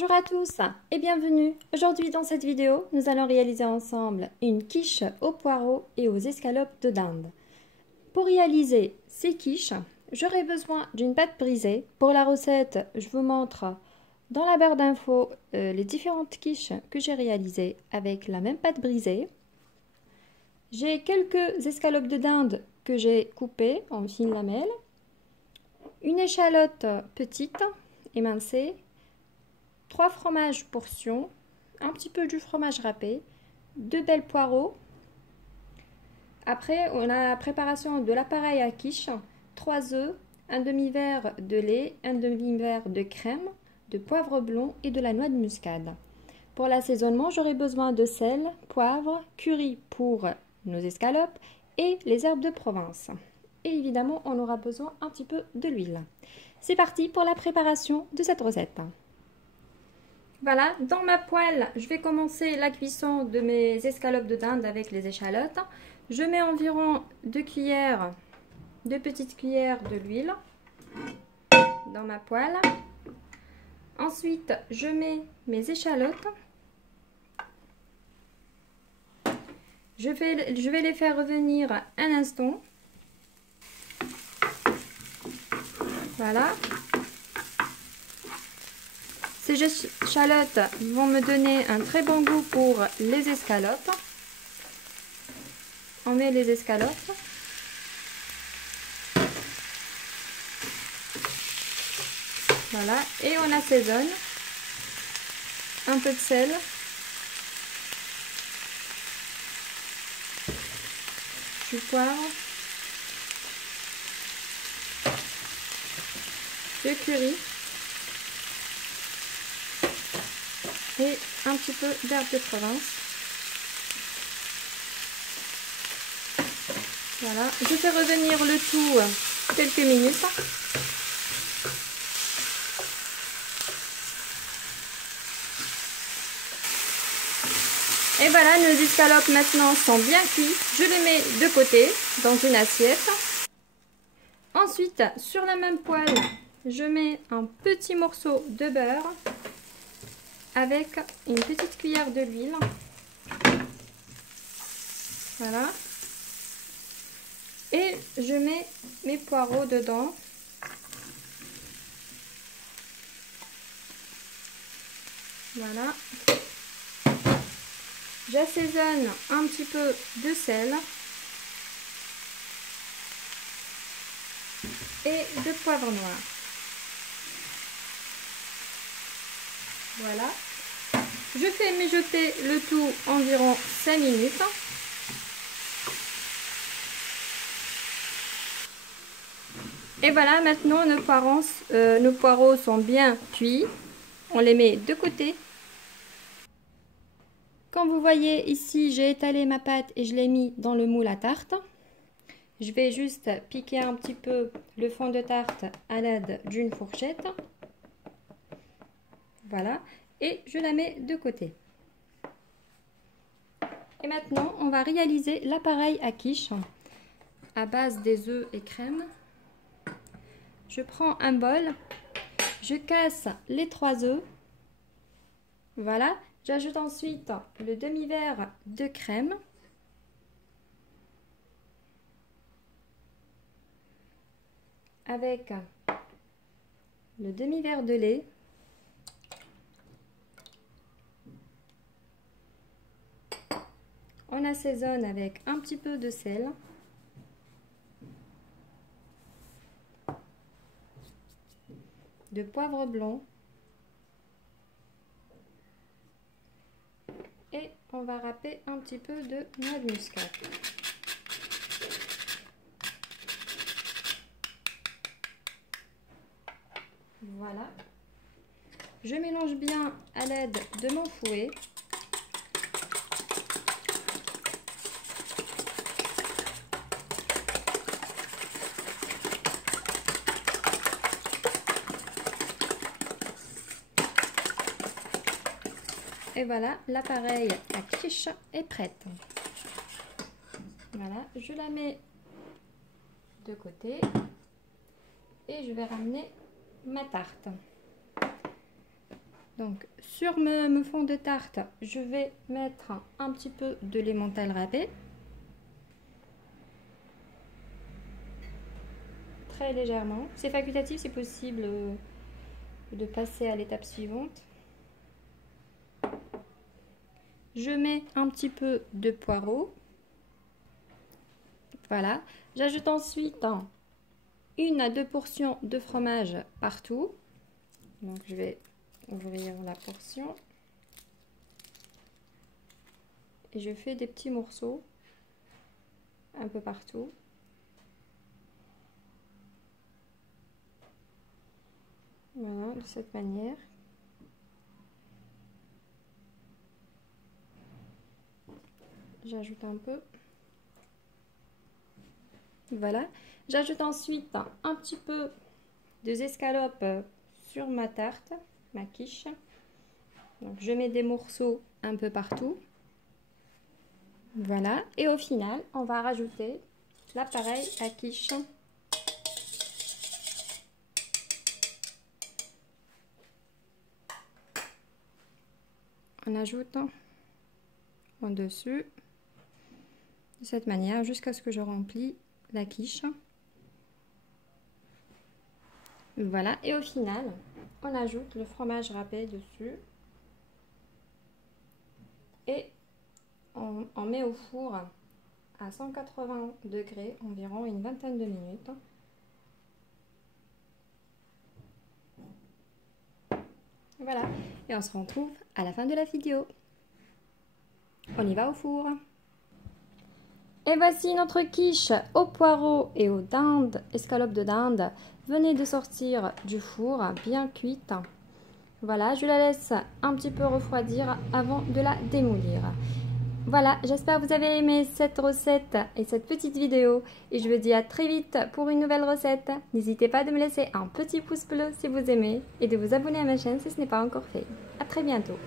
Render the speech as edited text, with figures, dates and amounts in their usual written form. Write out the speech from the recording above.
Bonjour à tous et bienvenue. Aujourd'hui dans cette vidéo, nous allons réaliser ensemble une quiche aux poireaux et aux escalopes de dinde. Pour réaliser ces quiches, j'aurai besoin d'une pâte brisée. Pour la recette, je vous montre dans la barre d'infos les différentes quiches que j'ai réalisées avec la même pâte brisée. J'ai quelques escalopes de dinde que j'ai coupées en fines lamelles, une échalote petite émincée, 3 fromages portions, un petit peu du fromage râpé, 2 belles poireaux. Après, on a la préparation de l'appareil à quiche, 3 œufs, un demi-verre de lait, un demi-verre de crème, de poivre blond et de la noix de muscade. Pour l'assaisonnement, j'aurai besoin de sel, poivre, curry pour nos escalopes et les herbes de Provence. Et évidemment, on aura besoin un petit peu de l'huile. C'est parti pour la préparation de cette recette. Voilà, dans ma poêle, je vais commencer la cuisson de mes escalopes de dinde avec les échalotes. Je mets environ 2 petites cuillères de l'huile dans ma poêle. Ensuite, je mets mes échalotes. Je vais les faire revenir un instant. Voilà. Ces échalotes vont me donner un très bon goût pour les escalopes. On met les escalopes. Voilà, et on assaisonne. Un peu de sel. Du poivre. Du curry. Et un petit peu d'herbe de Provence. Voilà, je fais revenir le tout quelques minutes. Et voilà, nos escalopes maintenant sont bien cuits. Je les mets de côté dans une assiette. Ensuite, sur la même poêle, je mets un petit morceau de beurre avec une petite cuillère de l'huile. Voilà. Et je mets mes poireaux dedans. Voilà. J'assaisonne un petit peu de sel et de poivre noir. Voilà. Je fais mijoter le tout environ 5 minutes. Et voilà, maintenant nos poireaux sont bien cuits. On les met de côté. Comme vous voyez ici, j'ai étalé ma pâte et je l'ai mis dans le moule à tarte. Je vais juste piquer un petit peu le fond de tarte à l'aide d'une fourchette. Voilà, et je la mets de côté. Et maintenant, on va réaliser l'appareil à quiche à base des œufs et crème. Je prends un bol, je casse les 3 œufs. Voilà, j'ajoute ensuite le demi-verre de crème. Avec le demi-verre de lait. On assaisonne avec un petit peu de sel. De poivre blanc. Et on va râper un petit peu de noix de muscade. Voilà. Je mélange bien à l'aide de mon fouet. Et voilà, l'appareil à quiche est prête. Voilà, je la mets de côté et je vais ramener ma tarte. Donc sur mon fond de tarte, je vais mettre un petit peu de l'emmental râpé. Très légèrement. C'est facultatif, c'est possible de passer à l'étape suivante. Je mets un petit peu de poireau. Voilà. J'ajoute ensuite 1 à 2 portions de fromage partout. Donc je vais ouvrir la portion. Et je fais des petits morceaux un peu partout. Voilà, de cette manière. J'ajoute un peu. Voilà. J'ajoute ensuite un petit peu des escalopes sur ma tarte, ma quiche. Donc je mets des morceaux un peu partout. Voilà. Et au final, on va rajouter l'appareil à quiche. On ajoute en dessus de cette manière jusqu'à ce que je remplis la quiche. Voilà, et au final on ajoute le fromage râpé dessus et on met au four à 180 degrés environ une vingtaine de minutes. Voilà, et on se retrouve à la fin de la vidéo. On y va au four. Et voici notre quiche au poireau et aux dindes, escalopes de dinde, venait de sortir du four, bien cuite. Voilà, je la laisse un petit peu refroidir avant de la démolir. Voilà, j'espère que vous avez aimé cette recette et cette petite vidéo. Et je vous dis à très vite pour une nouvelle recette. N'hésitez pas de me laisser un petit pouce bleu si vous aimez et de vous abonner à ma chaîne si ce n'est pas encore fait. À très bientôt.